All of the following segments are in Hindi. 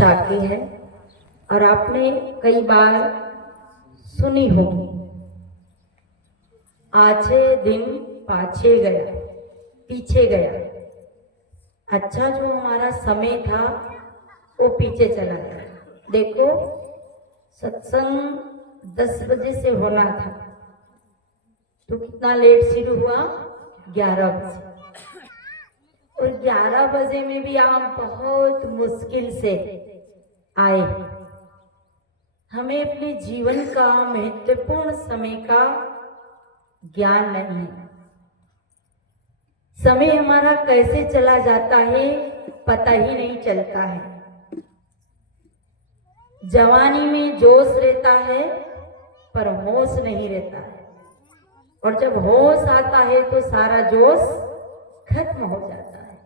वर्षा की है और आपने कई बार सुनी होगी, आछे दिन पाछे गया, पीछे गया। अच्छा जो हमारा समय था वो पीछे चला गया। देखो, सत्संग 10 बजे से होना था तो कितना लेट शुरू हुआ, 11 बजे। और 11 बजे में भी आप बहुत मुश्किल से आए। हमें अपने जीवन का महत्वपूर्ण समय का ज्ञान नहीं है। समय हमारा कैसे चला जाता है पता ही नहीं चलता है। जवानी में जोश रहता है पर होश नहीं रहता है, और जब होश आता है तो सारा जोश खत्म हो जाता है।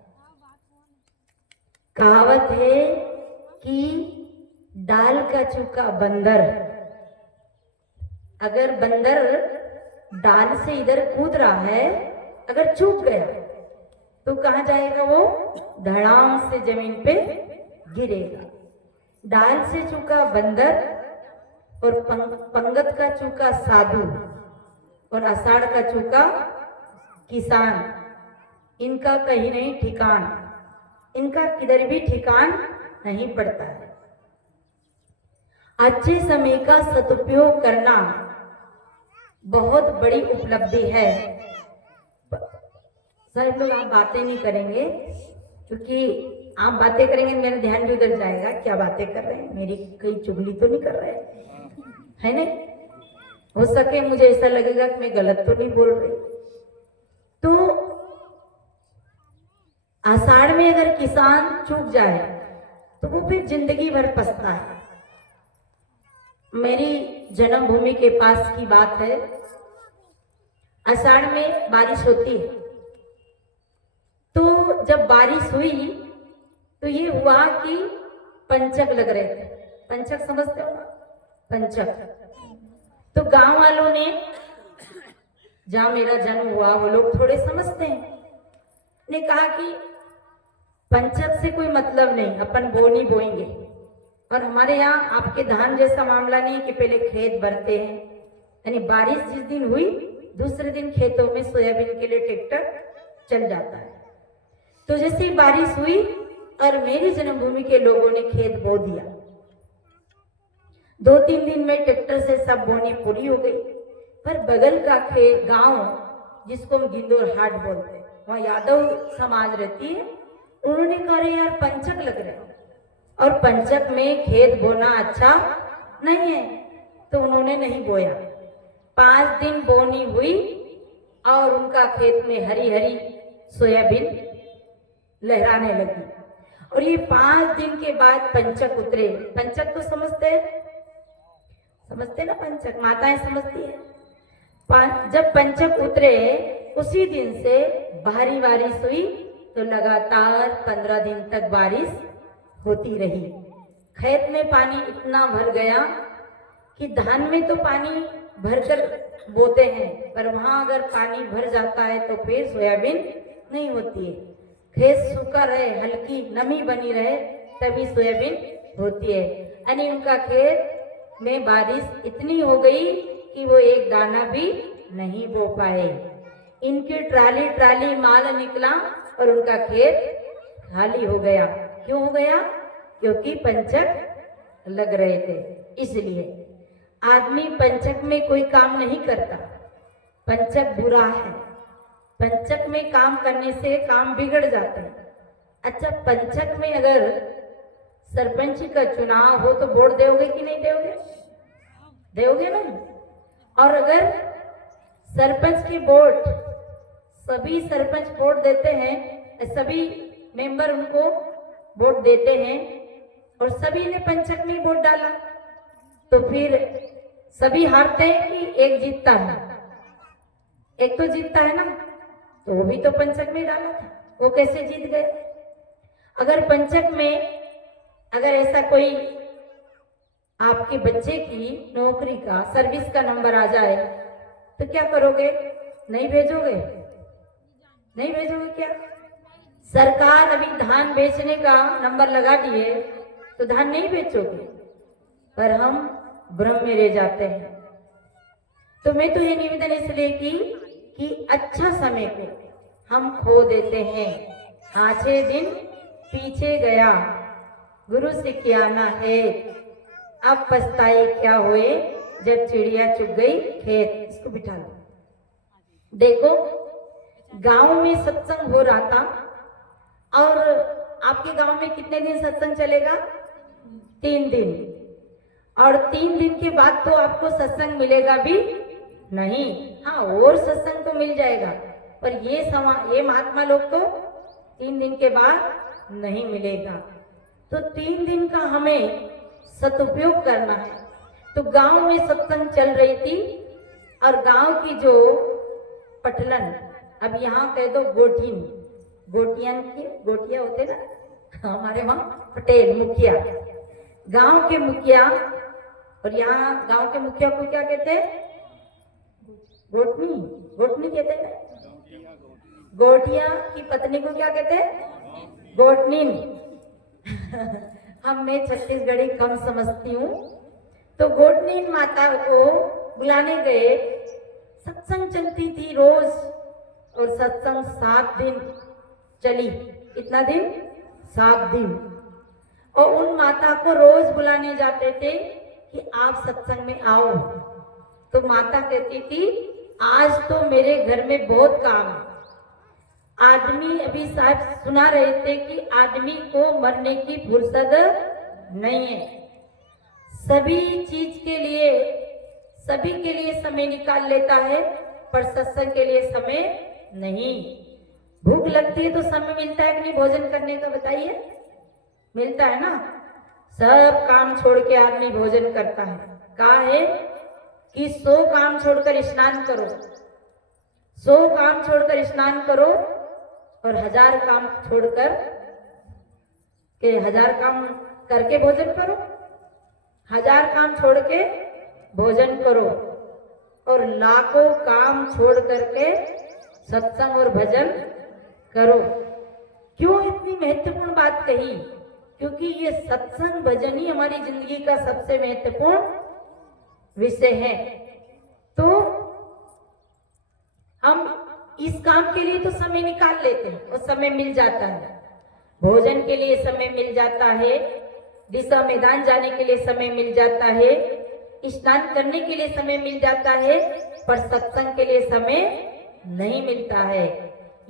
कहावत है कि डाल का चूका बंदर, अगर बंदर डाल से इधर कूद रहा है, अगर चूक गया तो कहां जाएगा, वो धड़ाम से जमीन पे गिरेगा। डाल से चूका बंदर और पंगत का चूका साधु और आषाढ़ का चूका किसान, इनका कहीं नहीं ठिकान, इनका किधर भी ठिकान नहीं पड़ता है। अच्छे समय का सदुपयोग करना बहुत बड़ी उपलब्धि है। सर लोग आप बातें नहीं करेंगे, क्योंकि आप बातें करेंगे मेरा ध्यान भी उधर जाएगा, क्या बातें कर रहे हैं, मेरी कहीं चुगली तो नहीं कर रहे है नहीं। हो सके मुझे ऐसा लगेगा कि मैं गलत तो नहीं बोल रही। तो आषाढ़ में अगर किसान चूक जाए तो वो फिर जिंदगी भर पछता है। मेरी जन्मभूमि के पास की बात है, आषाढ़ में बारिश होती है। तो जब बारिश हुई तो ये हुआ कि पंचक लग रहे थे। पंचक समझते हो ना, पंचक। तो गांव वालों ने, जहां मेरा जन्म हुआ वो लोग थोड़े समझते हैं, ने कहा कि पंचक से कोई मतलब नहीं, अपन बोनी बोएंगे। और हमारे यहाँ आपके धान जैसा मामला नहीं कि पहले खेत भरते हैं, यानी बारिश जिस दिन हुई दूसरे दिन खेतों में सोयाबीन के लिए ट्रैक्टर चल जाता है। तो जैसे ही बारिश हुई और मेरी जन्मभूमि के लोगों ने खेत बो दिया, 2-3 दिन में ट्रैक्टर से सब बोनी पूरी हो गई। पर बगल का गांव, जिसको हम गिंदोर हाट बोलते हैं, वहाँ यादव समाज रहती है, उन्होंने कहा यार पंचक लग रहे हैं और पंचक में खेत बोना अच्छा नहीं है, तो उन्होंने नहीं बोया। 5 दिन बोनी हुई और उनका खेत में हरी हरी सोयाबीन लहराने लगी। और ये 5 दिन के बाद पंचक उतरे। पंचक तो समझते हैं, समझते ना, पंचक माताएं समझती है। जब पंचक उतरे उसी दिन से भारी बारिश हुई, तो लगातार 15 दिन तक बारिश होती रही। खेत में पानी इतना भर गया कि धान में तो पानी भरकर बोते हैं, पर वहां अगर पानी भर जाता है तो फिर सोयाबीन नहीं होती है। खेत सूखा रहे, हल्की नमी बनी रहे, तभी सोयाबीन होती है। यानी उनका खेत में बारिश इतनी हो गई कि वो एक दाना भी नहीं बो पाए। इनकी ट्राली ट्राली माल निकला और उनका खेत खाली हो गया। क्यों हो गया? क्योंकि पंचक लग रहे थे। इसलिए आदमी पंचक में कोई काम नहीं करता, पंचक बुरा है। पंचक में काम करने से काम बिगड़ जाते हैं। अच्छा, पंचक में अगर सरपंच का चुनाव हो तो वोट दोगे कि नहीं दोगे? दोगे ना। और अगर सरपंच की वोट, सभी सरपंच वोट देते हैं, सभी मेंबर उनको वोट देते हैं और सभी ने पंचक में वोट डाला, तो फिर सभी हारते हैं कि एक जीतता है? एक तो जीतता है ना, तो वो भी तो पंचक में डाला था, वो कैसे जीत गए? अगर पंचक में अगर ऐसा कोई आपके बच्चे की नौकरी का, सर्विस का नंबर आ जाए तो क्या करोगे? नहीं भेजोगे? नहीं भेजोगे क्या? सरकार अभी धान बेचने का नंबर लगा दिए तो धन नहीं बेचोगे, पर हम भ्रम में रह जाते हैं। तो मैं तो ये निवेदन इसलिए की कि अच्छा समय को हम खो देते हैं। आछे दिन पीछे गया, गुरु से क्या ना है, अब पछताए क्या हुए, जब चिड़िया चुग गई खेत। इसको बिठा लो। देखो, गांव में सत्संग हो रहा था, और आपके गांव में कितने दिन सत्संग चलेगा? 3 दिन। और 3 दिन के बाद तो आपको सत्संग मिलेगा भी नहीं। हाँ, और सत्संग तो मिल जाएगा, पर ये महात्मा लोग को 3 दिन के बाद नहीं मिलेगा। तो 3 दिन का हमें सदुपयोग करना है। तो गांव में सत्संग चल रही थी, और गांव की जो पटलन, अब यहाँ कह दो गोठीन, गोटियन के गोटिया होते ना, हमारे वहाँ पटेल मुखिया, गांव के मुखिया। और यहाँ गांव के मुखिया को क्या कहते हैं? गोटनी, गोटनी कहते हैं ना। गोटिया की पत्नी को क्या कहते हैं? गोटनीन। हम मैं छत्तीसगढ़ी कम समझती हूँ। तो गोटनीन माता को बुलाने गए। सत्संग चलती थी रोज, और सत्संग 7 दिन चली। कितना दिन? 7 दिन। और उन माता को रोज बुलाने जाते थे कि आप सत्संग में आओ। तो माता कहती थी, आज तो मेरे घर में बहुत काम है। आदमी, अभी साहब सुना रहे थे कि आदमी को मरने की फुर्सत नहीं है। सभी चीज के लिए, सभी के लिए समय निकाल लेता है, पर सत्संग के लिए समय नहीं। भूख लगती है तो समय मिलता है कि नहीं भोजन करने का? बताइए, मिलता है ना। सब काम छोड़ के आदमी भोजन करता है। कहा है कि 100 काम छोड़कर स्नान करो, 100 काम छोड़कर स्नान करो, और 1000 काम छोड़कर के 1000 काम करके भोजन करो, 1000 काम छोड़ के भोजन करो, और लाखों काम छोड़ करके सत्संग और भजन करो। क्यों इतनी महत्वपूर्ण बात कही? क्योंकि ये सत्संग भजन ही हमारी जिंदगी का सबसे महत्वपूर्ण विषय है। तो हम इस काम के लिए तो समय निकाल लेते हैं, और समय मिल जाता है। भोजन के लिए समय मिल जाता है, दिशा मैदान जाने के लिए समय मिल जाता है, स्नान करने के लिए समय मिल जाता है, पर सत्संग के लिए समय नहीं मिलता है।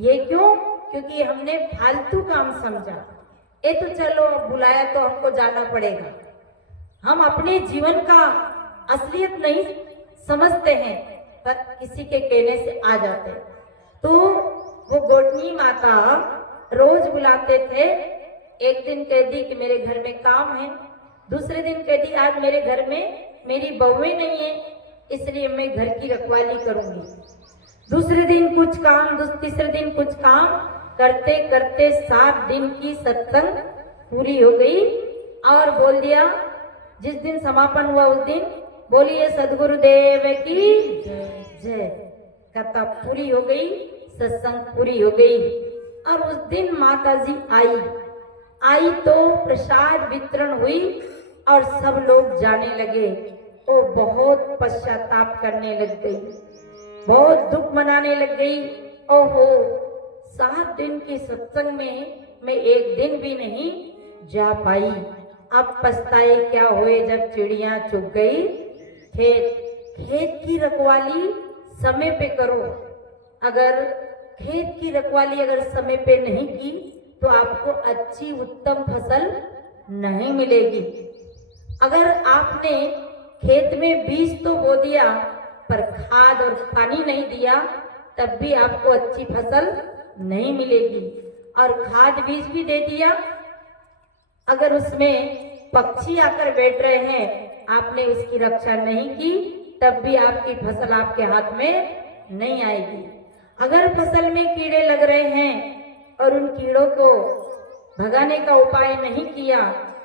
ये क्यों? क्योंकि हमने फालतू काम समझा। ये तो चलो बुलाया तो हमको जाना पड़ेगा। हम अपने जीवन का असलियत नहीं समझते हैं, पर किसी के कहने से आ जाते हैं। तो वो गोटनी माता रोज बुलाते थे। एक दिन कह दी कि मेरे घर में काम है, दूसरे दिन कह दी आज मेरे घर में मेरी बहुएं नहीं है, इसलिए मैं घर की रखवाली करूंगी। दूसरे दिन कुछ काम, तीसरे दिन कुछ काम, करते करते 7 दिन की सत्संग पूरी हो गई। और बोल दिया, जिस दिन समापन हुआ उस दिन बोलिए सदगुरुदेव की जय। कथा पूरी हो गई, सत्संग पूरी हो गई। और उस दिन माता जी आई तो प्रसाद वितरण हुई, और सब लोग जाने लगे। वो बहुत पश्चाताप करने लग गई, बहुत दुख मनाने लग गई। ओहो, 7 दिन की सत्संग में मैं एक दिन भी नहीं जा पाई। अब पछताए क्या हुए, जब चिड़िया चुग गई खेत की रखवाली समय पे करो। अगर खेत की रखवाली अगर समय पे नहीं की तो आपको अच्छी उत्तम फसल नहीं मिलेगी। अगर आपने खेत में बीज तो बो दिया, पर खाद और पानी नहीं दिया, तब भी आपको अच्छी फसल नहीं मिलेगी। और खाद बीज भी दे दिया, अगर उसमें पक्षी आकर बैठ रहे हैं, आपने उसकी रक्षा नहीं की, तब भी आपकी फसल आपके हाथ में नहीं आएगी। अगर फसल में कीड़े लग रहे हैं और उन कीड़ों को भगाने का उपाय नहीं किया,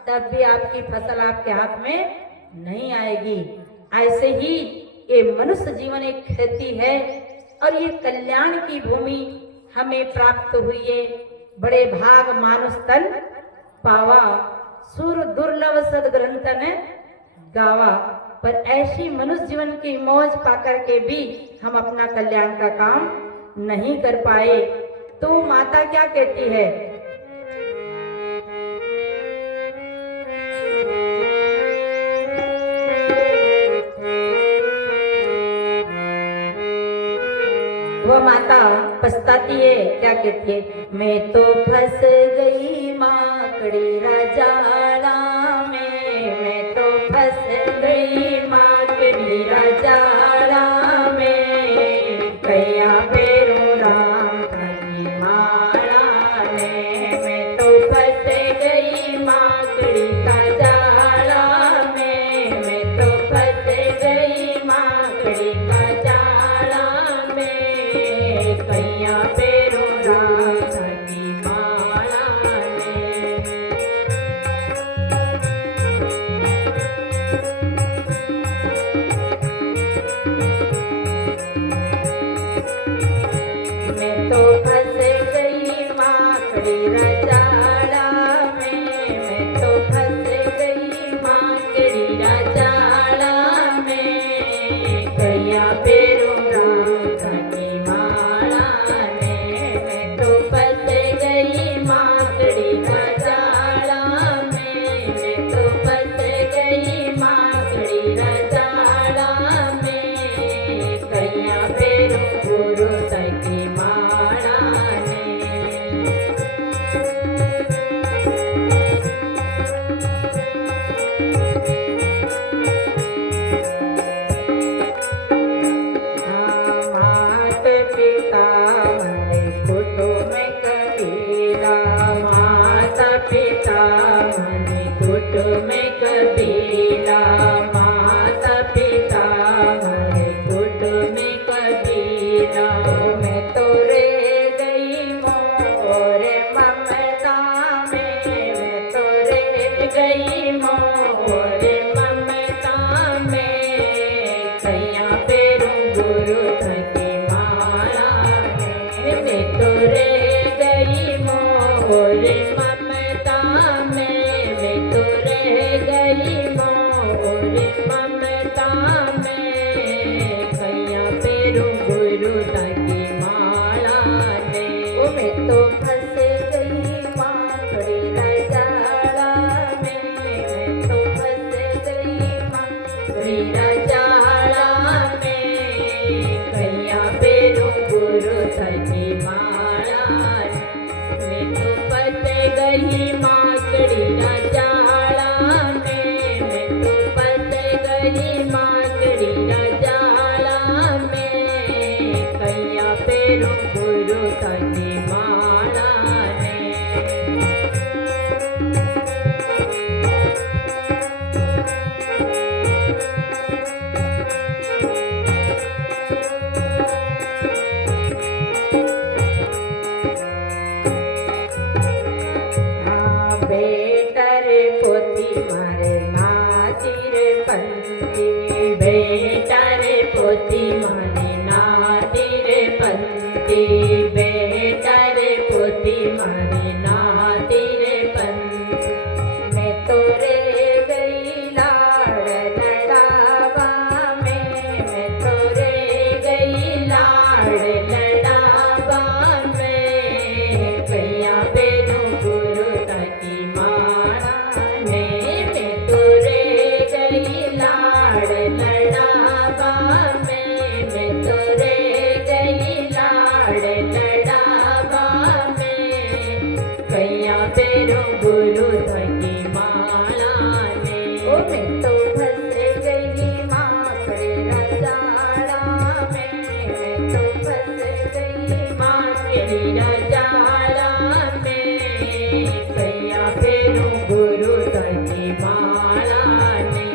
तब भी आपकी फसल आपके हाथ में नहीं आएगी। ऐसे ही ये मनुष्य जीवन एक खेती है, और ये कल्याण की भूमि हमें प्राप्त हुई है। बड़े भाग मानुष तन पावा, सुर दुर्लभ सदग्रंथ ने गावा, पर ऐसी मनुष्य जीवन की मौज पाकर के भी हम अपना कल्याण का काम नहीं कर पाए। तो माता क्या कहती है, वह माता पछताती है, क्या कहती है, मैं तो फंस गई माकड़ी राजाड़ा में, मैं तो फंस गई माकड़ी राजाड़ा में, कैया पेरू राम धनी माड़ा ने, मैं तो फंस गई माकड़ी का जाड़ा में, मैं तो फंस गई माकड़ी का जाड़ा में, कैया पेरू राम धनी माड़ा ने। मैं तो फंस गई माकड़ी राजाड़ा में, मैं तो फंस गई माकड़ी राजाड़ा में, कैया पेरू राम धनी माड़ा ने, मैं तो फंस गई माकड़ी का जाड़ा में, मैं तो फंस गई माकड़ी राजाड़ा में, कैया पेरू गुरु धनी माड़ा ने। मात पिता मने कुटुंब कबीरा, माता पिता मने कुटुंब कबीरा, माता पिता मने कुटुंब कबीरा, मैं तो रे गई मोरे ममता में, मैं तो रे गई मोरे ममता में, कैया पेरू गुरु धनी माड़ा ने, मैं तो रे गई मोरे ममता में, मैं तो रे गई मोरे ममता में, कैया पेरू गुरु धनी माड़ा ने। ओ मैं तो फंस गई माकड़ी राजाड़ा में, मैं तो फंस गई माकड़ी राजाड़ा में, कैया पेरू गुरु धनी माड़ा ने, मैं तो फंस गई माकड़ी राजाड़ा में, मैं तो फंस गई माकड़ी राजाड़ा में, कैया पेरू गुरु धनी माड़ा ने। बेटा रे पोती मारे नाती रे पंती, बेटा रे पोती मारे नाती रे पंती, बेटा रे पोती मारे नाती रे पंती, मैं तो रे गई लाड़ लड़ावा में, मैं तो रे गई लाड़ लड़ावा में, कैया पेरू गुरु धनी माड़ा ने, मैं तो रे गई लाड़ लड़ावा में, मैं तो रे गई लाड़ लड़ावा में, कैया पेरू गुरु धनी माड़ा ने। ओ मैं तो फंस गई माकड़ी राजाड़ा में, मैं तो फंस गई माकड़ी राजाड़ा में, कैया पेरू गुरु धनी माड़ा ने।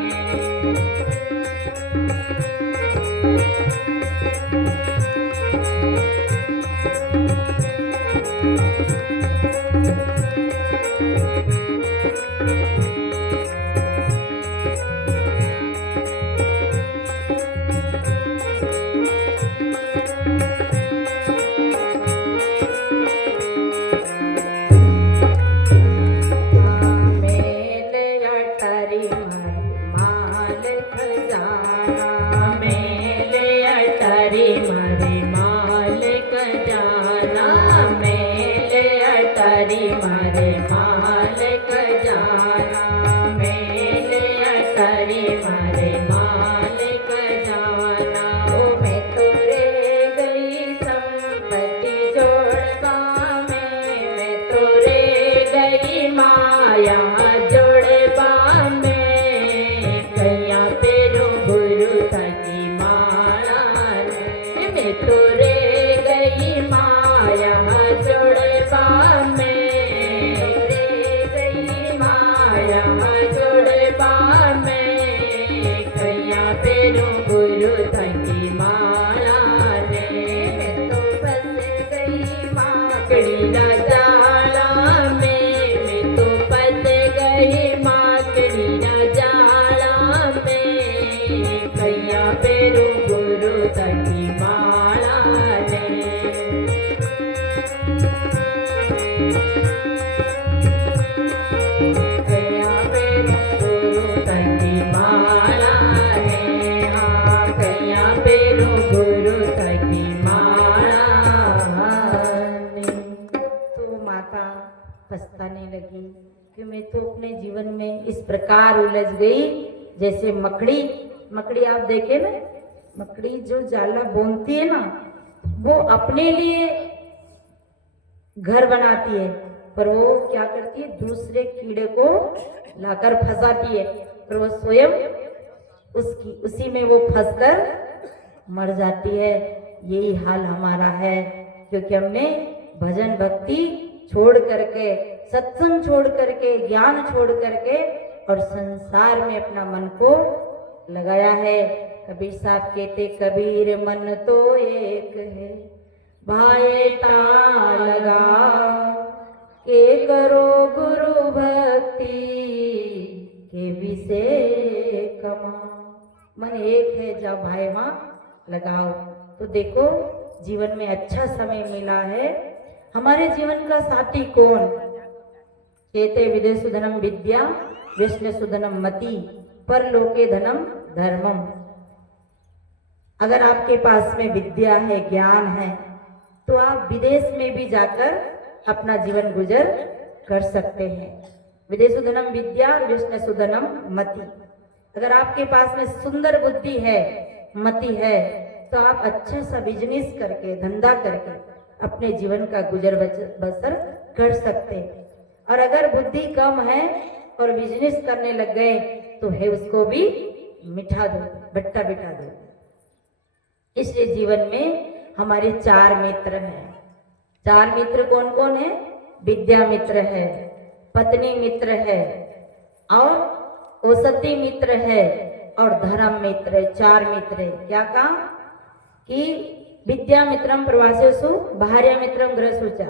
अपने जीवन में इस प्रकार उलझ गई जैसे मकड़ी। मकड़ी आप देखे ना, मकड़ी जो जाला बोनती है ना, वो अपने लिए घर बनाती है, पर वो क्या करती है, दूसरे कीड़े को लाकर फंसाती है, पर वो स्वयं उसी में वो फंसकर मर जाती है। यही हाल हमारा है, क्योंकि हमने भजन भक्ति छोड़ करके, सत्संग छोड़ करके, ज्ञान छोड़ करके और संसार में अपना मन को लगाया है। कबीर साहब कहते, कबीर मन तो एक है, भाए ता लगा के करो गुरु भक्ति के विषय कमा। मन एक है, जब भाई माँ लगाओ। तो देखो, जीवन में अच्छा समय मिला है। हमारे जीवन का साथी कौन? कहते, विदेशु धनम विद्या विष्णु धनम मति परलोके धनम धर्मम। अगर आपके पास में विद्या है, ज्ञान है, तो आप विदेश में भी जाकर अपना जीवन गुजर कर सकते हैं। विदेशु धनम विद्या विष्णु धनम मति। अगर आपके पास में सुंदर बुद्धि है, मति है, तो आप अच्छा सा बिजनेस करके, धंधा करके अपने जीवन का गुजर बसर कर सकते हैं। और अगर बुद्धि कम है और बिजनेस करने लग गए, तो है उसको भी मिठा दो, बट्टा बिठा दो। इसलिए जीवन में हमारे 4 मित्र हैं। 4 मित्र कौन कौन है? विद्या मित्र है, पत्नी मित्र है, और औषधि मित्र है, और धर्म मित्र है। 4 मित्र है। क्या कहा कि विद्या मित्रम प्रवासेषु, भार्या मित्रम गृहसु च,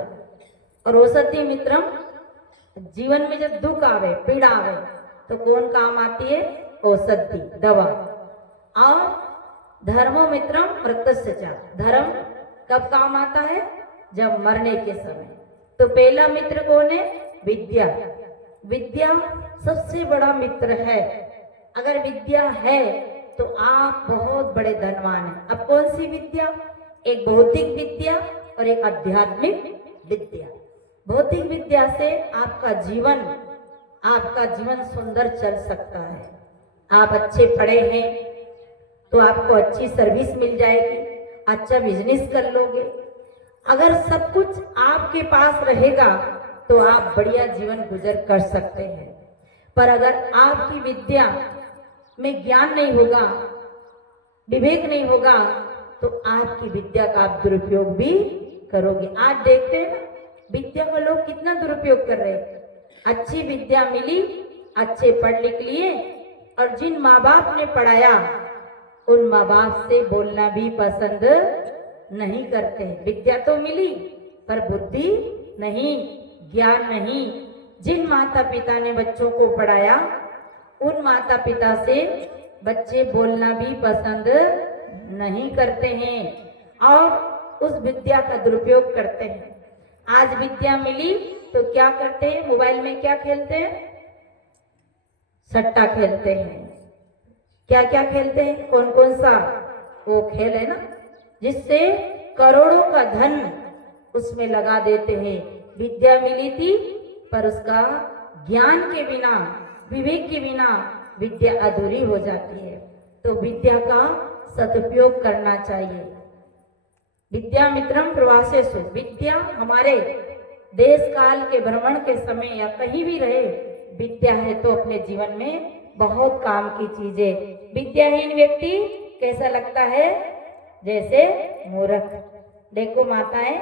और औषधि मित्रम, जीवन में जब दुख आवे, पीड़ा आवे, तो कौन काम आती है? औषधि, दवा। और धर्मो मित्रम मृतस्य च, धर्म कब काम आता है? जब मरने के समय। तो पहला मित्र कौन है? विद्या। विद्या सबसे बड़ा मित्र है। अगर विद्या है तो आप बहुत बड़े धनवान हैं। अब कौन सी विद्या? एक भौतिक विद्या और एक आध्यात्मिक विद्या। भौतिक विद्या से आपका जीवन सुंदर चल सकता है। आप अच्छे पढ़े हैं तो आपको अच्छी सर्विस मिल जाएगी, अच्छा बिजनेस कर लोगे। अगर सब कुछ आपके पास रहेगा तो आप बढ़िया जीवन गुजर कर सकते हैं। पर अगर आपकी विद्या में ज्ञान नहीं होगा, विवेक नहीं होगा, तो आपकी विद्या का आप दुरुपयोग भी करोगे। आज देखते हैं विद्या को लोग कितना दुरुपयोग कर रहे हैं। अच्छी विद्या मिली, अच्छे पढ़ लिख लिए, और जिन माँ बाप ने पढ़ाया उन माँ बाप से बोलना भी पसंद नहीं करते। विद्या तो मिली पर बुद्धि नहीं, ज्ञान नहीं। जिन माता पिता ने बच्चों को पढ़ाया उन माता पिता से बच्चे बोलना भी पसंद नहीं करते हैं और उस विद्या का दुरुपयोग करते हैं। आज विद्या मिली तो क्या करते हैं? मोबाइल में क्या खेलते हैं? सट्टा खेलते हैं। क्या क्या खेलते हैं? कौन कौन सा वो खेल है ना, जिससे करोड़ों का धन उसमें लगा देते हैं। विद्या मिली थी पर उसका ज्ञान के बिना, विवेक के बिना विद्या अधूरी हो जाती है। तो विद्या का सदुपयोग करना चाहिए। विद्या मित्रम प्रवासेषु, विद्या हमारे देश काल के भ्रमण के समय या कहीं भी रहे, विद्या है तो अपने जीवन में बहुत काम की चीज है। विद्याहीन व्यक्ति कैसा लगता है? जैसे मूर्ख। देखो माताएं,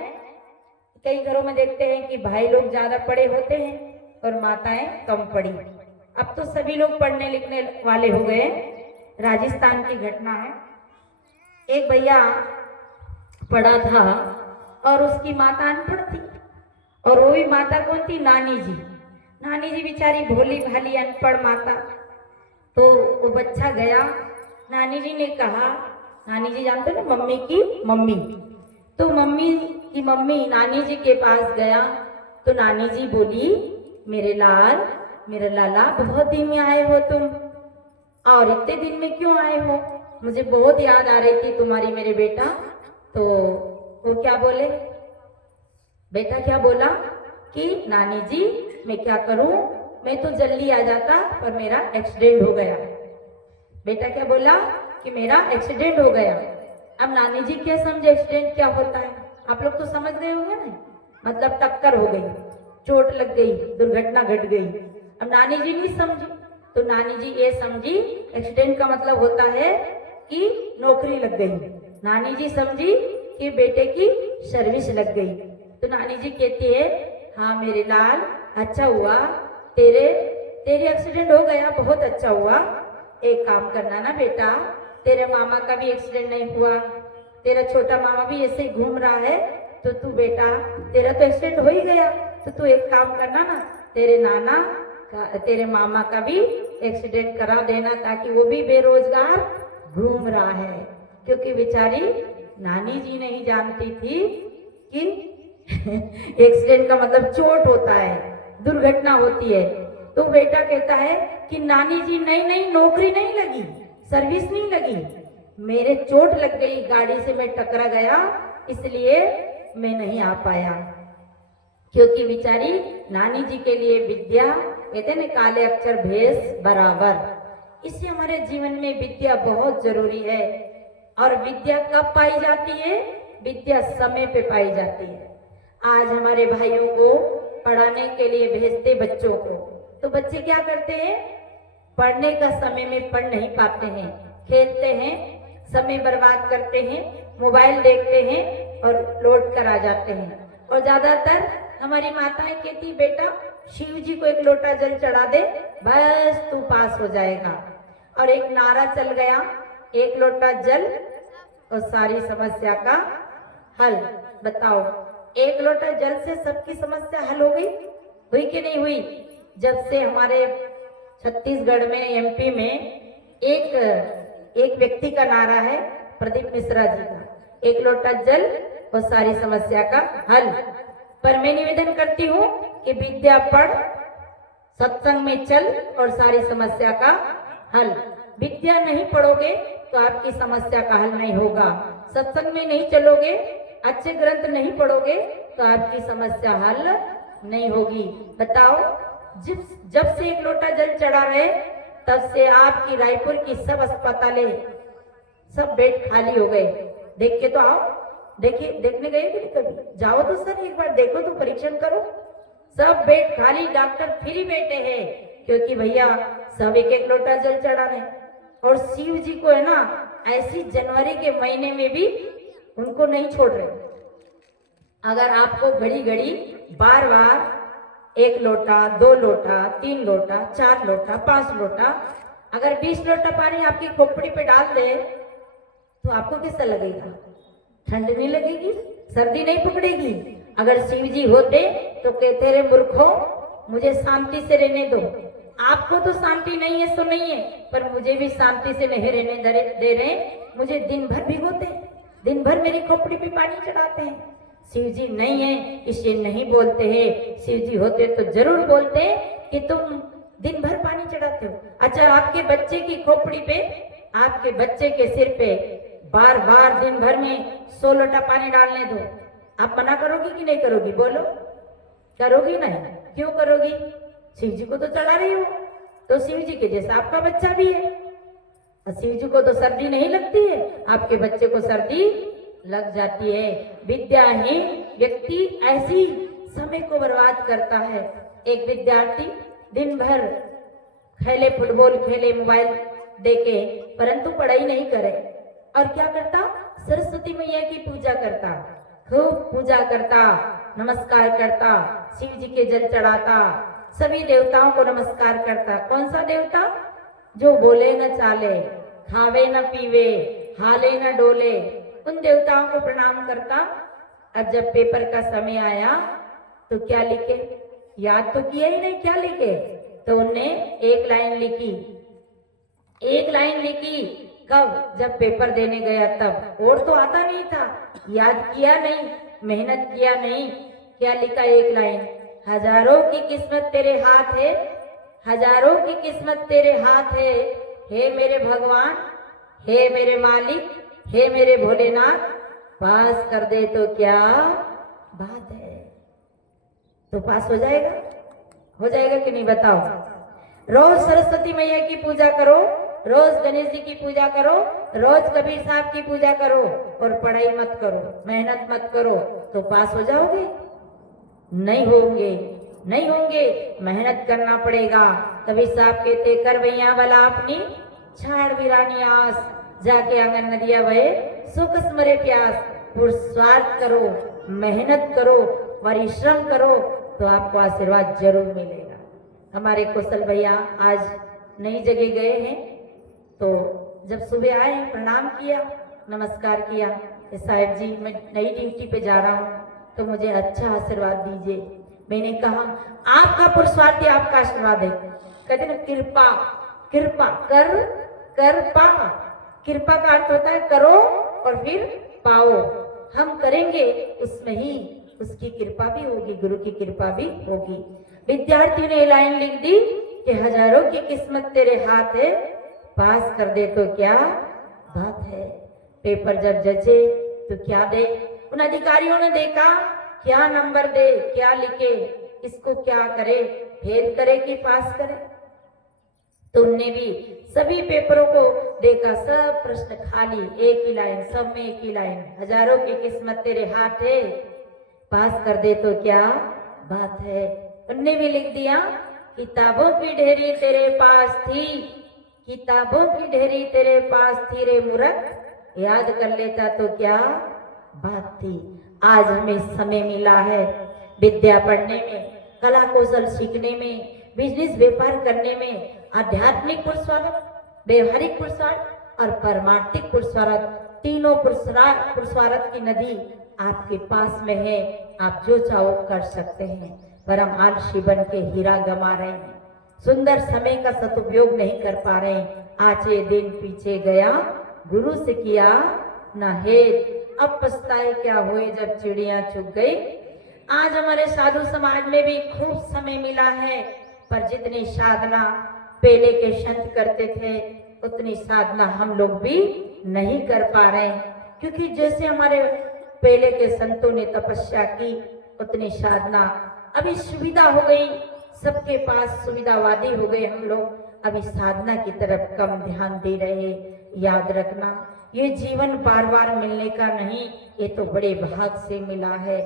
कई घरों में देखते हैं कि भाई लोग ज्यादा पढ़े होते हैं और माताएं कम पढ़ी। अब तो सभी लोग पढ़ने लिखने वाले हो गए। राजस्थान की घटना है, एक भैया पढ़ा था और उसकी माता अनपढ़ थी, और वो भी माता कौन थी? नानी जी। नानी जी बेचारी भोली भाली अनपढ़ माता। तो वो बच्चा गया, नानी जी ने कहा, नानी जी जानते हो ना, मम्मी की मम्मी, तो मम्मी की मम्मी नानी जी के पास गया तो नानी जी बोली, मेरे लाल, मेरे लाला, बहुत दिन में आए हो तुम, और इतने दिन में क्यों आए हो? मुझे बहुत याद आ रही थी तुम्हारी मेरे बेटा। तो वो क्या बोले? बेटा क्या बोला कि नानी जी मैं क्या करूं, मैं तो जल्दी आ जाता पर मेरा एक्सीडेंट हो गया। बेटा क्या बोला कि मेरा एक्सीडेंट हो गया। अब नानी जी क्या समझे एक्सीडेंट क्या होता है, आप लोग तो समझ गए होंगे ना, मतलब टक्कर हो गई, चोट लग गई, दुर्घटना घट गई। अब नानी जी नहीं समझी, तो नानी जी ये समझी एक्सीडेंट का मतलब होता है कि नौकरी लग गई। नानी जी समझी कि बेटे की सर्विस लग गई। तो नानी जी कहती है हाँ मेरे लाल, अच्छा हुआ तेरे एक्सीडेंट हो गया, बहुत अच्छा हुआ। एक काम करना ना बेटा, तेरे मामा का भी एक्सीडेंट नहीं हुआ, तेरा छोटा मामा भी ऐसे ही घूम रहा है, तो तू बेटा तेरा तो एक्सीडेंट हो ही गया, तो तू एक काम करना ना, तेरे नाना का तेरे मामा का भी एक्सीडेंट करा देना, ताकि वो भी बेरोजगार घूम रहा है। क्योंकि बेचारी नानी जी नहीं जानती थी कि एक्सीडेंट का मतलब चोट होता है, दुर्घटना होती है। तो बेटा कहता है कि नानी जी नहीं नहीं, नौकरी नहीं लगी, सर्विस नहीं लगी, मेरे चोट लग गई, गाड़ी से मैं टकरा गया, इसलिए मैं नहीं आ पाया। क्योंकि बेचारी नानी जी के लिए विद्या, कहते ना काले अक्षर भेष बराबर। इसलिए हमारे जीवन में विद्या बहुत जरूरी है। और विद्या कब पाई जाती है? विद्या समय पे पाई जाती है। आज हमारे भाइयों को पढ़ाने के लिए भेजते बच्चों को, तो बच्चे क्या करते हैं? पढ़ने का समय में पढ़ नहीं पाते हैं, खेलते हैं, समय बर्बाद करते हैं, मोबाइल देखते हैं और लौट कर आ जाते हैं। और ज्यादातर हमारी माताएं कहती बेटा शिव जी को एक लोटा जल चढ़ा दे, बस तू पास हो जाएगा। और एक नारा चल गया, एक लोटा जल और सारी समस्या का हल। बताओ, एक लोटा जल से सबकी समस्या हल हो गई? हुई कि नहीं हुई? जब से हमारे छत्तीसगढ़ में, एमपी में एक व्यक्ति का नारा है, प्रदीप मिश्रा जी का, एक लोटा जल और सारी समस्या का हल। पर मैं निवेदन करती हूँ कि विद्या पढ़, सत्संग में चल और सारी समस्या का हल। विद्या नहीं पढ़ोगे तो आपकी समस्या का हल नहीं होगा। सत्संग में नहीं चलोगे, अच्छे ग्रंथ नहीं पढ़ोगे तो आपकी समस्या हल नहीं होगी। बताओ, जब से एक लोटा जल चढ़ा रहे तब से आपकी रायपुर की सब अस्पतालें, सब बेड खाली हो गए। देख के तो आओ, देखने गए कि नहीं कभी? जाओ तो सर एक बार देखो तो, परीक्षण करो, सब बेड खाली, डॉक्टर फ्री बैठे हैं, क्योंकि भैया सब एक एक लोटा जल चढ़ा रहे। और शिव जी को है ना, ऐसी जनवरी के महीने में भी उनको नहीं छोड़ रहे। अगर आपको घड़ी घड़ी बार बार एक लोटा, 2 लोटा, 3 लोटा, 4 लोटा, 5 लोटा, अगर 20 लोटा पानी आपकी खोपड़ी पे डाल दे तो आपको कैसा लगेगा? ठंड नहीं लगेगी, सर्दी नहीं पकड़ेगी। अगर शिव जी होते तो कहते रे मूर्खों, मुझे शांति से रहने दो। आपको तो शांति नहीं है सो नहीं है, पर मुझे भी शांति से नहीं रहने दे रहे। मुझे दिन भर भिगोते, दिन भर मेरी खोपड़ी पे पानी चढ़ाते हैं। शिव जी नहीं है इसलिए नहीं बोलते हैं, शिव जी होते तो जरूर बोलते कि तुम दिन भर पानी चढ़ाते हो। अच्छा, आपके बच्चे की खोपड़ी पे, आपके बच्चे के सिर पे बार बार दिन भर में 100 लोटा पानी डालने दो, आप मना करोगी कि नहीं करोगी? बोलो, करोगी? नहीं, क्यों करोगी? शिव जी को तो चढ़ा रही हो, तो शिव जी के जैसा आपका बच्चा भी है। शिव जी को तो सर्दी नहीं लगती है, आपके बच्चे को सर्दी लग जाती है। विद्याहीन व्यक्ति ऐसी समय को बर्बाद करता है। एक विद्यार्थी दिन भर खेले, फुटबॉल खेले, मोबाइल देखे, परंतु पढ़ाई नहीं करे, और क्या करता? सरस्वती मैया की पूजा करता, खूब पूजा करता, नमस्कार करता, शिव जी के जल चढ़ाता, सभी देवताओं को नमस्कार करता। कौन सा देवता? जो बोले न चाले, खावे न पीवे, हाले न डोले, उन देवताओं को प्रणाम करता। अब जब पेपर का समय आया तो क्या लिखे? याद तो किया ही नहीं, क्या लिखे? तो उनने एक लाइन लिखी, एक लाइन लिखी। कब? जब पेपर देने गया तब। और तो आता नहीं था, याद किया नहीं, मेहनत किया नहीं। क्या लिखा? एक लाइन, हजारों की किस्मत तेरे हाथ है, हजारों की किस्मत तेरे हाथ है, हे मेरे भगवान, हे मेरे मालिक, हे मेरे भोलेनाथ, पास कर दे तो क्या बात है। तो पास हो जाएगा, हो जाएगा कि नहीं बताओ। रोज सरस्वती मैया की पूजा करो, रोज गणेश जी की पूजा करो, रोज कबीर साहब की पूजा करो और पढ़ाई मत करो, मेहनत मत करो, तो पास हो जाओगे? नहीं होंगे, नहीं होंगे। मेहनत करना पड़ेगा। कबीर साहब कहते कर भैया वाला अपनी छाड़ बिरानी आस, जाके आंगन नदिया बहे सुख स्मरे प्यास। पुरुषार्थ करो, मेहनत करो, परिश्रम करो, तो आपको आशीर्वाद जरूर मिलेगा। हमारे कौशल भैया आज नई जगह गए हैं, तो जब सुबह आए प्रणाम किया, नमस्कार किया कि साहिब जी मैं नई ड्यूटी पे जा रहा हूँ, तो मुझे अच्छा आशीर्वाद दीजिए। मैंने कहा आपका पुरुषार्थ आपका आशीर्वाद है। कहते ना कृपा, कृपा कर कर पा। कृपा का अर्थ होता है करो और फिर पाओ। हम करेंगे उसमें ही उसकी कृपा भी होगी, गुरु की कृपा भी होगी। विद्यार्थी ने लाइन लिख दी कि हजारों की किस्मत तेरे हाथ है, पास कर दे तो क्या बात है। पेपर जब जचे तो क्या दे। उन अधिकारियों ने देखा क्या नंबर दे, क्या लिखे, इसको क्या करे, फेल करे कि पास करे। तो उनने भी सभी पेपरों को देखा, सब प्रश्न खाली, एक ही लाइन, सब में एक ही लाइन, हजारों की किस्मत तेरे हाथ है, पास कर दे तो क्या बात है। उनने भी लिख दिया किताबों की ढेरी तेरे पास थी, किताबों की ढेरी तेरे पास थी रे मूर्ख, याद कर लेता तो क्या बात थी। आज हमें समय मिला है विद्या पढ़ने में, कला कौशल सीखने में, बिजनेस व्यापार करने में। आध्यात्मिक पुरुषार्थ, व्यवहारिक पुरुषार्थ और परमार्थिक पुरुषार्थ, तीनों पुरुषार्थ की नदी आपके पास में है। आप जो चाहो कर सकते हैं, पर हम आलसी बन के हीरा गमा रहे हैं, सुंदर समय का सदुपयोग नहीं कर पा रहे हैं। आचे दिन पीछे गया, गुरु से किया ना हेत, अब पछताए क्या हुए जब चिड़िया चुग गई। आज हमारे साधु समाज में भी खूब समय मिला है, पर जितनी साधना पहले के संत करते थे उतनी साधना हम लोग भी नहीं कर पा रहे हैं। क्योंकि जैसे हमारे पहले के संतों ने तपस्या की उतनी साधना, अभी सुविधा हो गई, सबके पास सुविधावादी हो गए हम लोग, अभी साधना की तरफ कम ध्यान दे रहे। याद रखना ये जीवन बार बार मिलने का नहीं, ये तो बड़े भाग से मिला है।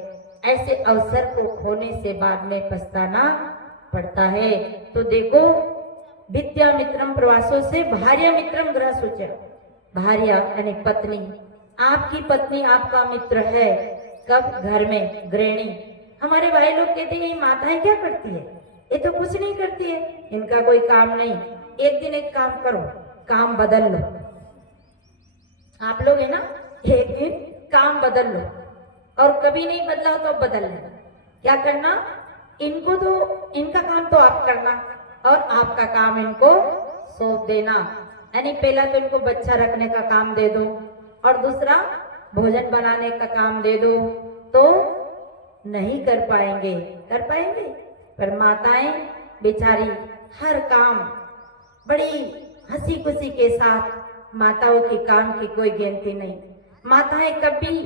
ऐसे अवसर को खोने से बाद में पछताना पड़ता है। तो देखो विद्या मित्रम प्रवासों से भार्या मित्रम ग्रह सूचा। भार्या यानी पत्नी, आपकी पत्नी आपका मित्र है। कब? घर में गृहिणी। हमारे भाई लोग कहते हैं ये माताएं क्या करती है, ये तो कुछ नहीं करती है, इनका कोई काम नहीं। एक दिन एक काम करो, काम बदल लो। आप लोग है ना, एक दिन काम बदल लो, और कभी नहीं बदला हो तो बदल लेना। क्या करना, इनको तो इनका काम तो आप करना और आपका काम इनको सौंप देना। यानी पहला तो इनको बच्चा रखने का काम दे दो और दूसरा भोजन बनाने का काम दे दो, तो नहीं कर पाएंगे। कर पाएंगे? पर माताएं बेचारी हर काम बड़ी हंसी खुशी के साथ, माताओं के काम की कोई गिनती नहीं। माताएं कभी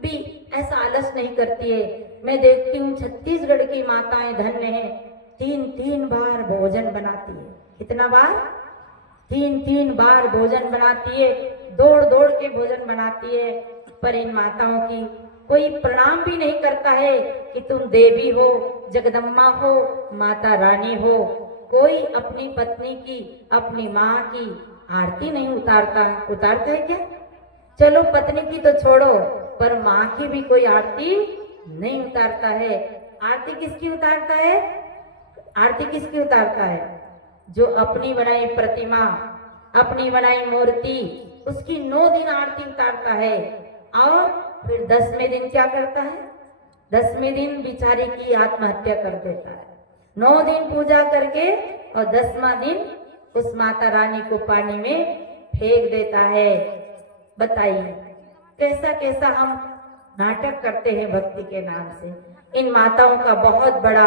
भी ऐसा आलस नहीं करती है। मैं देखती हूँ छत्तीसगढ़ की माताएं धन्य हैं, 3-3 बार भोजन बनाती है। कितना बार? 3-3 बार भोजन बनाती है, दौड़ दौड़ के भोजन बनाती है। पर इन माताओं की कोई प्रणाम भी नहीं करता है कि तुम देवी हो, जगदम्बा हो, माता रानी हो। कोई अपनी पत्नी की, अपनी माँ की आरती नहीं उतारता। उतारता है क्या? चलो पत्नी की तो छोड़ो, पर माँ की भी कोई आरती नहीं उतारता है। आरती किसकी उतारता है? आरती किसकी उतारता है? जो अपनी बनाई प्रतिमा, अपनी बनाई मूर्ति, उसकी 9 दिन आरती उतारता है। और फिर 10वें दिन क्या करता है? 10वें दिन बिचारी की आत्महत्या कर देता है। 9 दिन पूजा करके और 10वां दिन उस माता रानी को पानी में फेंक देता है। बताइए कैसा कैसा हम नाटक करते हैं भक्ति के नाम से। इन माताओं का बहुत बड़ा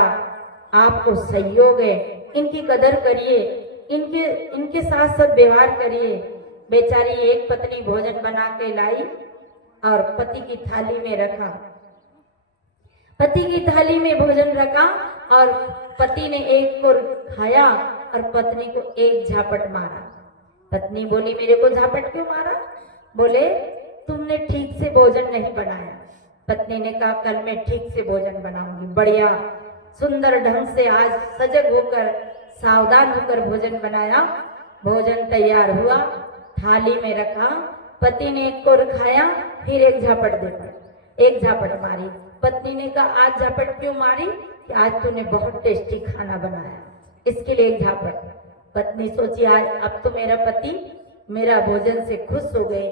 आपको सहयोग है, इनकी कदर करिए, इनके साथ साथ व्यवहार करिए। बेचारी एक पत्नी भोजन बना के लाई और पति की थाली में रखा, पति की थाली में भोजन रखा, और पति ने एक को खाया और पत्नी को एक झापट मारा। पत्नी बोली मेरे को झापट क्यों मारा? बोले तुमने ठीक से भोजन नहीं बनाया। पत्नी ने कहा कल मैं ठीक से भोजन बनाऊंगी, बढ़िया सुंदर ढंग से आज सजग होकर सावधान होकर भोजन बनाया। भोजन तैयार हुआ, थाली में रखा, पति ने एक कोर खाया, फिर एक झापट देकर एक झापट मारी। पत्नी ने कहा आज झापट क्यों मारी? कि आज तूने बहुत टेस्टी खाना बनाया, इसके लिए एक झापट। पत्नी सोची आज अब तो मेरा पति मेरा भोजन से खुश हो गए।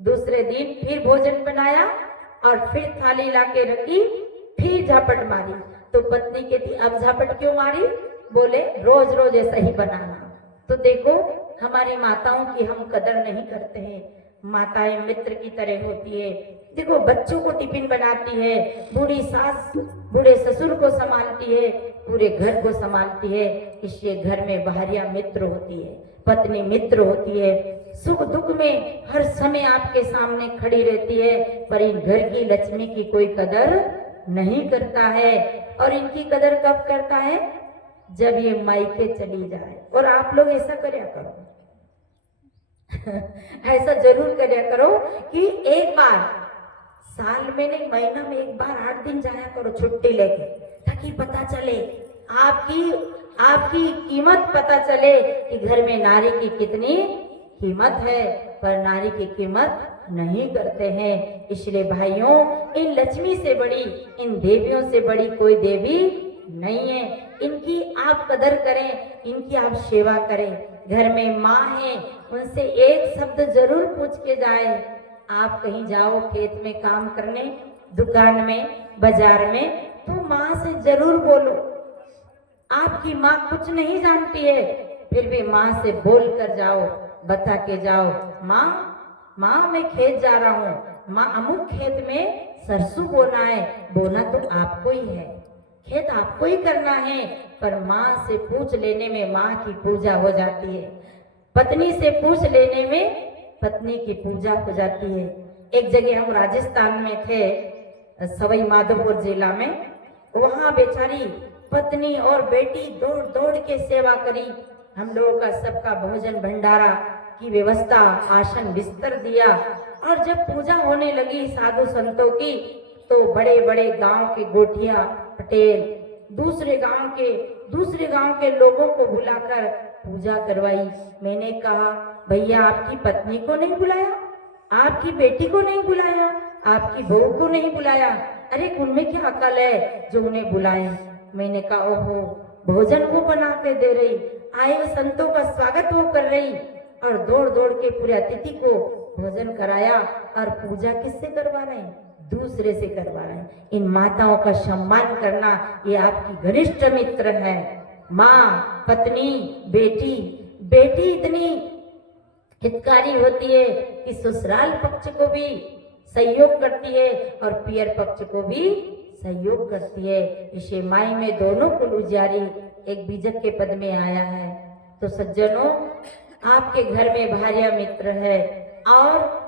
दूसरे दिन फिर भोजन बनाया और फिर थाली लाके रखी, फिर झापट मारी। तो पत्नी कहती अब झापट क्यों मारी? बोले रोज रोज ऐसा ही बनाना। तो देखो हमारी माताओं की हम कदर नहीं करते हैं। माताएं मित्र की तरह होती है। देखो बच्चों को टिफिन बनाती है, बूढ़ी सास बूढ़े ससुर को संभालती है, पूरे घर को संभालती है। इसलिए घर में भार्या मित्र होती है, पत्नी मित्र होती है। सुख दुख में हर समय आपके सामने खड़ी रहती है, पर इन घर की लक्ष्मी की कोई कदर नहीं करता है। और इनकी कदर कब करता है? जब ये मायके चली जाए। और आप लोग ऐसा कर्या करो ऐसा जरूर कर्या करो कि एक बार साल में नहीं, महीना में एक बार 8 दिन जाया करो छुट्टी लेके, ताकि पता चले आपकी कीमत पता चले कि घर में नारी की कितनी कीमत है। पर नारी की कीमत नहीं करते हैं। इसलिए भाइयों इन लक्ष्मी से बड़ी, इन देवियों से बड़ी कोई देवी नहीं है। इनकी आप कदर करें, इनकी आप सेवा करें। घर में माँ है, उनसे एक शब्द जरूर पूछ के जाए। आप कहीं जाओ खेत में काम करने, दुकान में, बाजार में, तो माँ से जरूर बोलो। आपकी माँ कुछ नहीं जानती है, फिर भी माँ से बोल कर जाओ, बता के जाओ माँ मैं खेत जा रहा हूँ, माँ अमुक खेत में सरसों बोना है। बोना तो आपको ही है, खेत आपको ही करना है, पर माँ से पूछ लेने में माँ की पूजा हो जाती है। पत्नी से पूछ लेने में पत्नी की पूजा हो जाती है। एक जगह हम राजस्थान में थे, सवाई माधोपुर जिला में। वहाँ बेचारी पत्नी और बेटी दौड़ दौड़ के सेवा करी। हम लोगों का सबका भोजन भंडारा की व्यवस्था, आसन बिस्तर दिया। और जब पूजा होने लगी साधु संतों की, तो बड़े बड़े गांव के गोठिया पटेल दूसरे गांव के लोगों को बुलाकर पूजा करवाई। मैंने कहा भैया आपकी पत्नी को नहीं बुलाया, आपकी बेटी को नहीं बुलाया, आपकी बहू को नहीं बुलाया? अरे उनमें क्या अकल है जो उन्हें बुलाए? मैंने कहा ओहो, भोजन वो बना के दे रही, आए हुए संतों का स्वागत वो कर रही, और दौड़ दौड़ के पूरे अतिथि को भोजन कराया। और पूजा किससे करवा रहे हैं? दूसरे से करवा रहे हैं। इन माताओं का सम्मान करना ये आपकी घनिष्ठ मित्र है। माँ, पत्नी, बेटी इतनी हितकारी होती है कि ससुराल पक्ष को भी सहयोग करती है और पियर पक्ष को भी सहयोग करती है। इसे माई में दोनों कुल उजियारी एक बीजक के पद में आया है। तो सज्जनों, आपके घर में भार्या मित्र है, और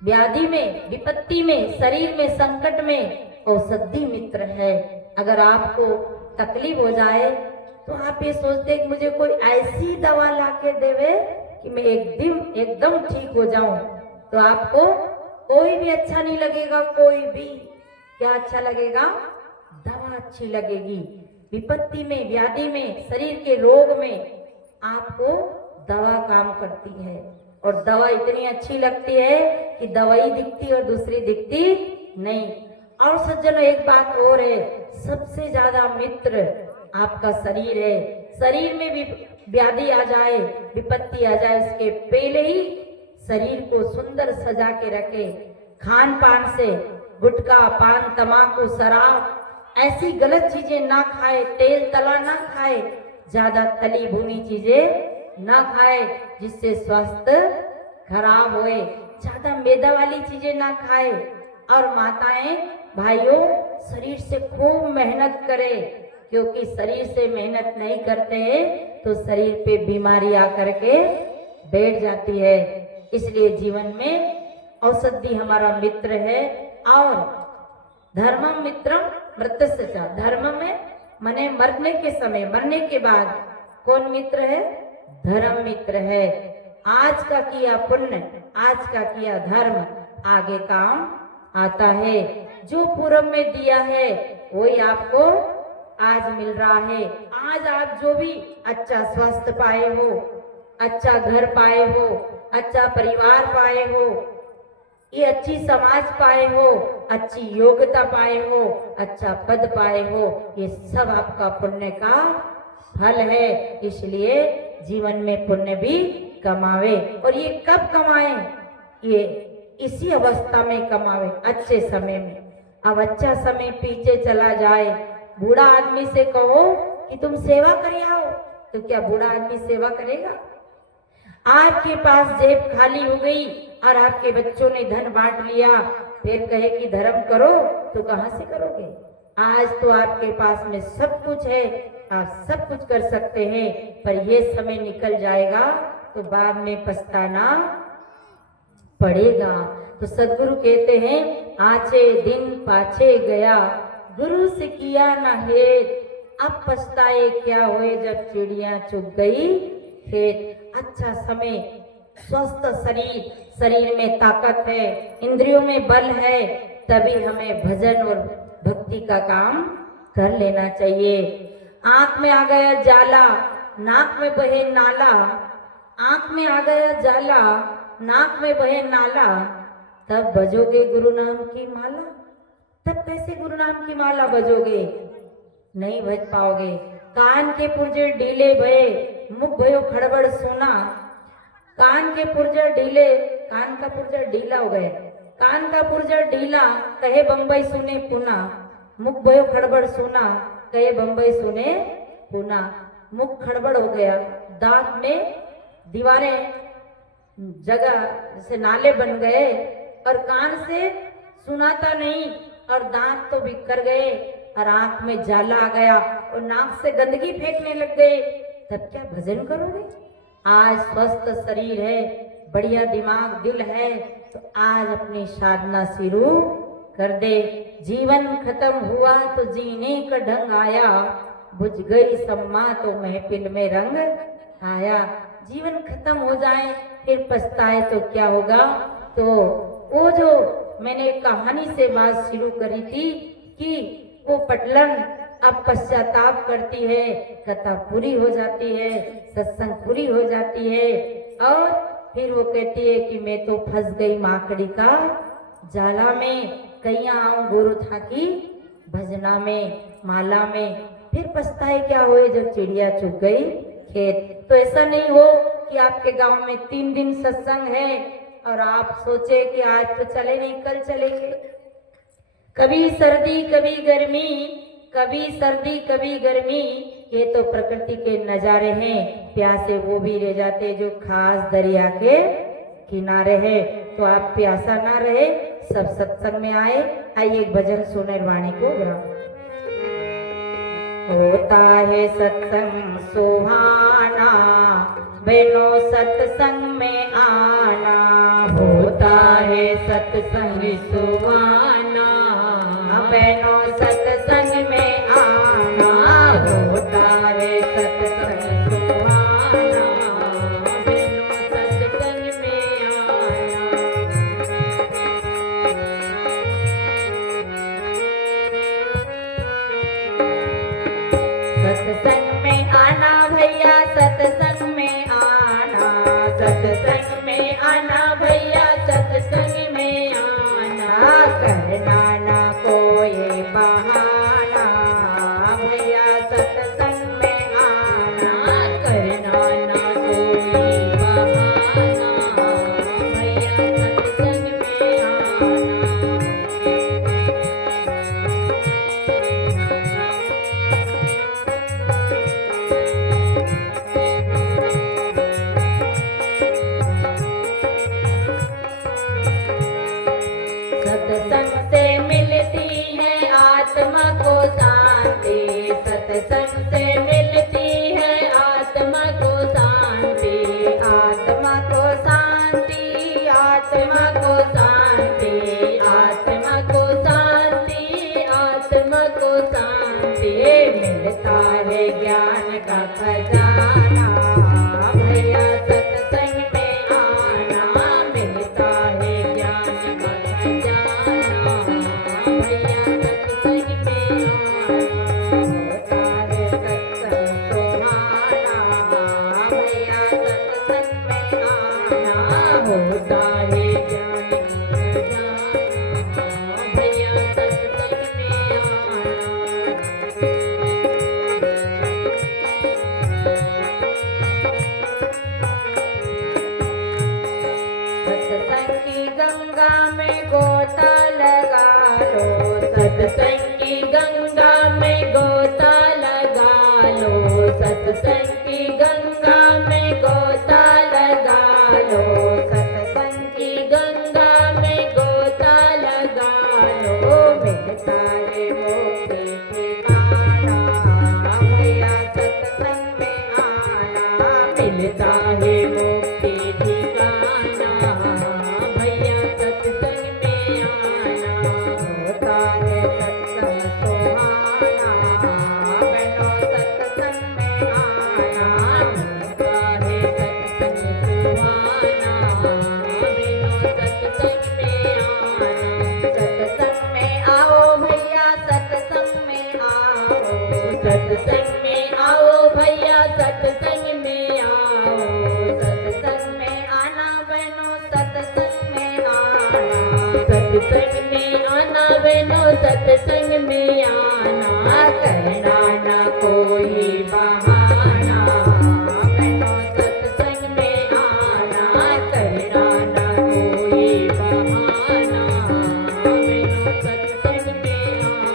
व्याधि में, विपत्ति में, शरीर में संकट में औषधि मित्र है। अगर आपको तकलीफ हो जाए तो आप ये सोचते कि मुझे कोई ऐसी दवा लाके देवे कि मैं एकदम ठीक हो जाऊं, तो आपको कोई भी अच्छा नहीं लगेगा। कोई भी क्या अच्छा लगेगा? दवा अच्छी लगेगी। विपत्ति में, व्याधि में, शरीर के रोग में आपको दवा काम करती है। और दवा इतनी अच्छी लगती है कि दवाई दिखती और दूसरी दिखती नहीं। और सज्जनों एक बात और है, सबसे ज्यादा मित्र आपका शरीर है। शरीर में भी व्याधि आ जाए, विपत्ति आ जाए, उसके पहले ही शरीर को सुंदर सजा के रखे। खान पान से गुटखा, पान, तमाकू, शराब ऐसी गलत चीजें ना खाए, तेल तला ना खाए, ज्यादा तली भुनी चीजें ना खाए जिससे स्वास्थ्य खराब होए, ज्यादा मैदा वाली चीजें ना खाए। और माताएं, भाइयों, शरीर से खूब मेहनत करें, क्योंकि शरीर से मेहनत नहीं करते हैं तो शरीर पे बीमारी आकर के बैठ जाती है। इसलिए जीवन में औषधि हमारा मित्र है। और धर्मम मित्रम मृतस्य च, धर्म में मने मरने के समय, मरने के बाद कौन मित्र है? धर्म मित्र है। आज का किया पुण्य, आज का किया धर्म आगे काम आता है। जो पूर्व में दिया है वही आपको आज मिल रहा है। आज आप जो भी अच्छा स्वास्थ्य पाए हो, अच्छा घर पाए हो, अच्छा परिवार पाए हो, ये अच्छी समाज पाए हो, अच्छी योग्यता पाए हो, अच्छा पद पाए हो, ये सब आपका पुण्य का फल है। इसलिए जीवन में पुण्य भी कमावे। और ये कब कमाए? ये इसी अवस्था में कमावे, अच्छे समय में। अब अच्छा समय पीछे चला जाए, बूढ़ा आदमी से कहो कि तुम सेवा कर आओ, तो क्या बूढ़ा आदमी सेवा करेगा? आपके पास जेब खाली हो गई और आपके बच्चों ने धन बांट लिया, फिर कहे कि धर्म करो, तो कहां से करोगे? आज तो आपके पास में सब कुछ है, आप सब कुछ कर सकते हैं, पर यह समय निकल जाएगा तो बाद में पछताना पड़ेगा। तो सदगुरु कहते हैं, आचे दिन पाछे गया, गुरु से किया ना हेत, अब पछताए क्या हुए जब चिड़िया चुग गई खेत। अच्छा समय, स्वस्थ शरीर, शरीर में ताकत है, इंद्रियों में बल है, तभी हमें भजन और भक्ति का काम कर लेना चाहिए। आंख में आ गया जाला, नाक में बहे नाला, आंख में आ गया जाला, नाक में बहे नाला, तब बजोगे गुरु नाम की माला? तब कैसे गुरु नाम की माला बजोगे? नहीं बज पाओगे। कान के पुर्जे ढीले भये, मुख भयो खड़बड़ सुना। कान के पुर्जे ढीले, कान का पुर्जा ढीला हो गया, कान का पुर्जा ढीला, कहे बम्बई सुने पुना। मुख भयो खड़बड़ सुना, कहे बम्बई सुने पुना। मुख खड़बड़ हो गया, दांत में दीवारें जगह जैसे नाले बन गए, और कान से सुनाता नहीं, और दांत तो बिखर गए, और आंख में जाला आ गया, और नाक से गंदगी फेंकने लग गए, तब क्या भजन करोगे? आज स्वस्थ शरीर है, बढ़िया दिमाग दिल है, तो आज अपनी साधना शुरू कर दे। जीवन खत्म हुआ तो जीने का ढंग आया, बुझ गई सम्मा तो महफिल में रंग आया। जीवन खत्म हो जाए फिर पछताए तो क्या होगा? तो वो जो मैंने कहानी से बात शुरू करी थी कि वो पटलन अब पश्चाताप करती है, कथा पूरी हो जाती है, सत्संग पूरी हो जाती है, और फिर वो कहती है कि मैं तो फंस गई माकड़ी का जाला में, कहीं आऊं गुरु था की भजना में, माला में। फिर पछताए क्या हुए जब चिड़िया चुग गई खेत। तो ऐसा नहीं हो कि आपके गांव में 3 दिन सत्संग है और आप सोचे कि आज तो चले नहीं, कल चलेंगे। कभी सर्दी कभी गर्मी, कभी सर्दी कभी गर्मी, ये तो प्रकृति के नजारे हैं। प्यासे वो भी रह जाते जो खास दरिया के किनारे है। तो आप प्यासा ना रहे, सब सत्संग में आए। आइए एक भजन सुने वाणी को ग्रहण। होता है सत्संग सुहाना, बहनों सत्संग में आना। होता है सत्संग सुहाना, बहनों सत्संग में आना। होता है सत्संग सुहाना, बहनों सत्संग में आना। सत्संग में आना भैया, सत्संग में आना, सत्संग में आना भैया, सत्संग में आना। होता है ज्ञान भैया सत्संग में सत्संग की गंगा में गोता लगा लो, सत्संग की गंगा में गोता लगा लो, सत्संग की गंगा में गोता लगा लो, सत्संग की गंगा में गोता लगा लो। मिलता है मोक्ष ठिकाना भैया सत्संग में आना, मिलता है मोक्ष ठिकाना भैया सत्संग में आना। होता है सत्संग सुहाना बहनों सत्संग में आना, होता है सत्संग सुहाना बहनों सत्संग में आना। सत्संग में आओ भैया सत्संग में आओ, सत्संग में आओ भैया सत्संग में आओ, सत्संग में आना बहनों सत्संग में आना, सत्संग में आना बहनों सत्संग में आना। करना ना कोई बहाना बहनों सत्संग में आना, करना ना कोई बहाना बहनों सत्संग में आना।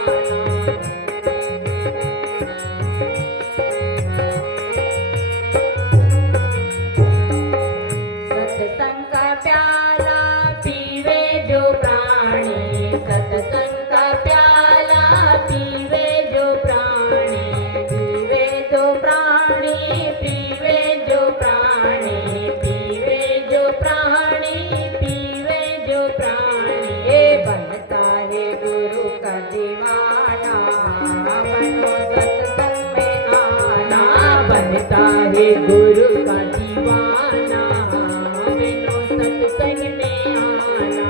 सत्संग का प्याला पीवे जो प्राणी, सत्संग का प्याला पीवे जो प्राणी, पीवे जो प्राणी, पीवे जो प्राणी, पीवे जो प्राणी, पीवे जो प्राणी। ये बनता है गुरु का दीवाना बनो सत्संग में आना, बनता है गुरु का दीवाना बनो सत्संग में आना,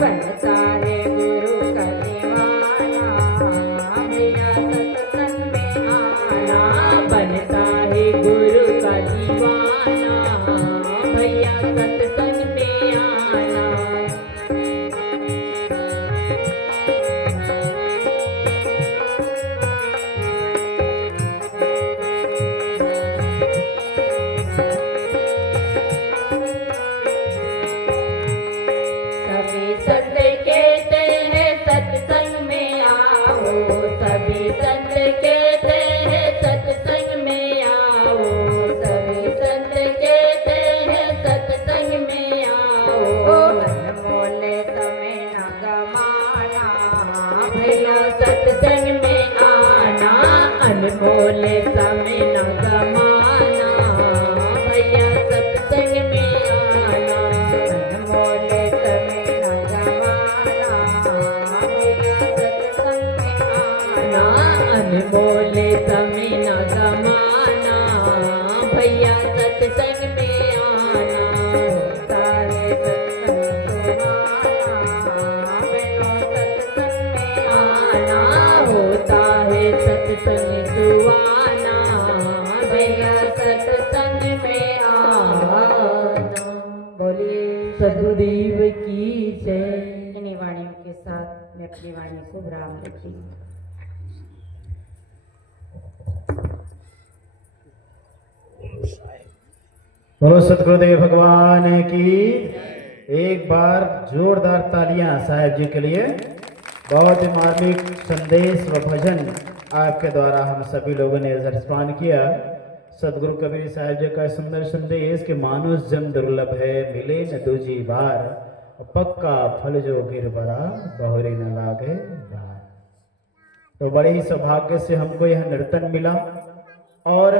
बनता है गुरु का दीवाना भैया सत्संग में आना, बनता है गुरु का दीवाना भैया सत्संग में आना। सभी संत कहते हैं सत्संग में आओ, सभी संत कहते हैं सत्संग में आओ, सभी संत कहते हैं सत्संग में आओ। अनमोल समय न गमाना भैया सत्संग में आना, अनमोल समय न गमाना भैया सत्संग में आना, अनमोल समय न गमाना भैया सत्संग में आना, अनमोल समय न गमाना भैया सत्संग में आना। होता है सत्संग सुहाना बहनों सत्संग में आना, होता है सत्संग सुहाना भैया सत्संग में आना। बोलिए सदगुरुदेव की जय। इन्हीं वाणियों के साथ मैं अपनी वाणी को विराम देती हूँ। बोलो सतगुरुदेव भगवान की। एक बार जोरदार तालियां साहेब जी के लिए। बहुत ही मार्मिक संदेश व भजन आपके द्वारा हम सभी लोगों ने दर्शन किया। सदगुरु कबीर साहब जी का सुंदर संदेश कि मानुष जन्म दुर्लभ है, मिले न दूजी बार, पक्का फल जो गिरबरा बहुरी न लागे बार। तो बड़े ही सौभाग्य से हमको यह नर्तन मिला और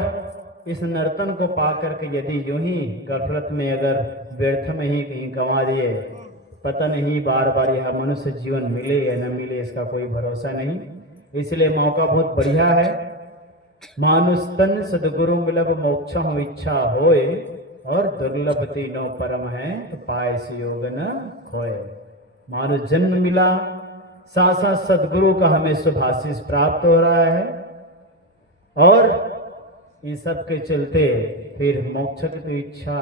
इस नर्तन को पा करके यदि यूं ही गफलत में अगर व्यर्थ में ही कहीं गंवा दिए, पता नहीं बार बार यह मनुष्य जीवन मिले या न मिले, इसका कोई भरोसा नहीं। इसलिए मौका बहुत बढ़िया है। मानुष तन सदगुरु मिलब मोक्ष हो इच्छा होए, और दुर्लभ तीनों परम है तो पाए योग न खोए। मानुष जन्म मिला, साथ साथ सदगुरु का हमें शुभाशीष प्राप्त हो रहा है, और इन सब के चलते फिर मोक्ष की तो इच्छा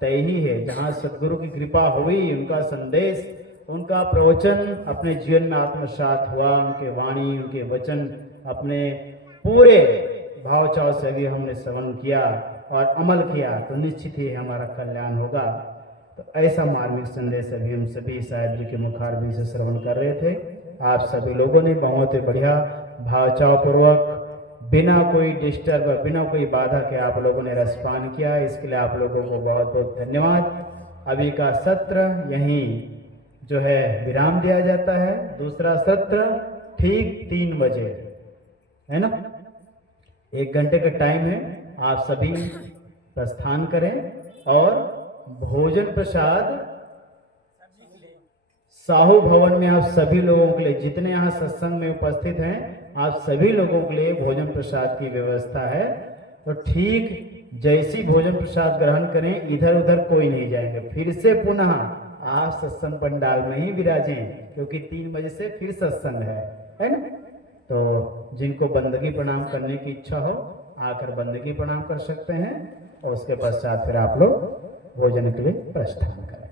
तय ही है। जहाँ सदगुरु की कृपा हुई, उनका संदेश, उनका प्रवचन अपने जीवन में आत्मसात हुआ, उनके वाणी, उनके वचन अपने पूरे भाव चाव से भी हमने श्रवण किया और अमल किया तो निश्चित ही हमारा कल्याण होगा। तो ऐसा मार्मिक संदेश अभी हम सभी साहेब जी के मुखारबिंद से श्रवण कर रहे थे। आप सभी लोगों ने बहुत ही बढ़िया भावचाव पूर्वक, बिना कोई डिस्टर्ब, बिना कोई बाधा के आप लोगों ने रसपान किया, इसके लिए आप लोगों को बहुत बहुत धन्यवाद। अभी का सत्र यहीं जो है विराम दिया जाता है। दूसरा सत्र ठीक 3 बजे है ना, 1 घंटे का टाइम है। आप सभी प्रस्थान करें और भोजन प्रसाद साहू भवन में आप सभी लोगों के लिए, जितने यहाँ सत्संग में उपस्थित हैं, आप सभी लोगों के लिए भोजन प्रसाद की व्यवस्था है। तो ठीक जैसी भोजन प्रसाद ग्रहण करें, इधर उधर कोई नहीं जाएंगे। फिर से पुनः आप सत्संग पंडाल में ही विराजें, क्योंकि 3 बजे से फिर सत्संग है ना। तो जिनको बंदगी प्रणाम करने की इच्छा हो आकर बंदगी प्रणाम कर सकते हैं और उसके पश्चात फिर आप लोग भोजन के लिए प्रस्थान करें।